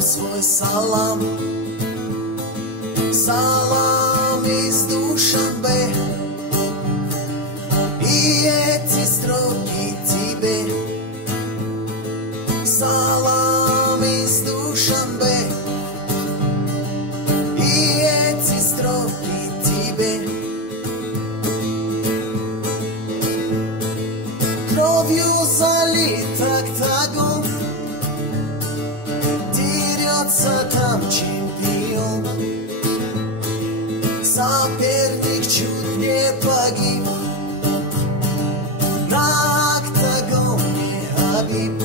свой салам. Салам из Душанбе, и эти строки тебе. Салам из Душанбе, и эти строки тебе. Кровью залит октагон, дерется там чемпион. Соперник чуть не погиб, на октагоне Хабиб.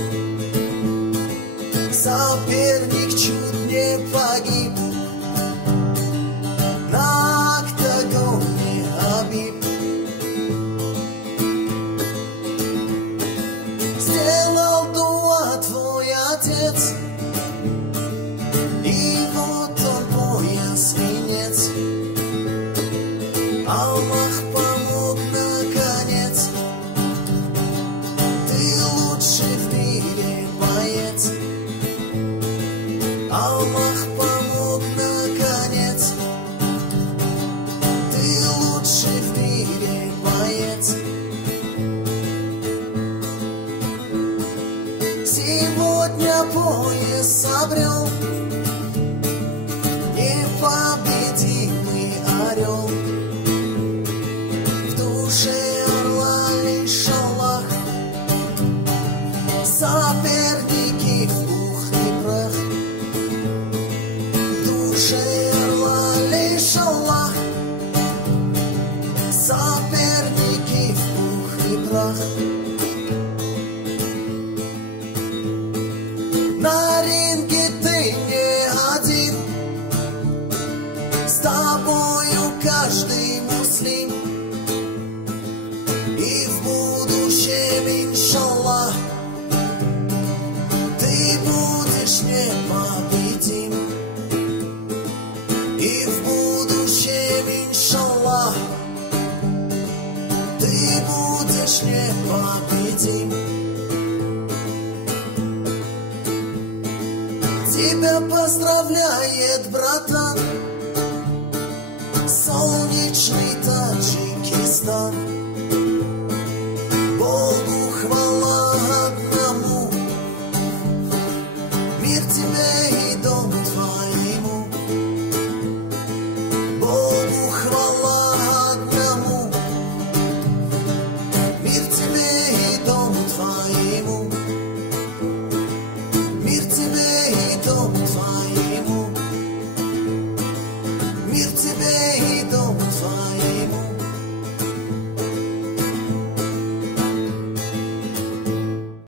Соперник чуть не погиб, на октагоне Хабиб. Сделал дуа твой отец, и вот он пояс венец. Аллах помог наконец, ты лучший в мире боец. Аллах помог наконец, ты лучший в мире боец. Сегодня пояс обрел непобедимый орел. В душе орла лишь Аллах, соперники в пух и прах. В душе орла лишь Аллах, соперники в пух и прах. На ринге ты не один, с тобою каждый муслим. И в будущем, иншаллах, ты будешь непобедим. И в будущем, иншаллах, ты будешь непобедим. Тебя поздравляет, братан, солнечный Таджикистан. Бог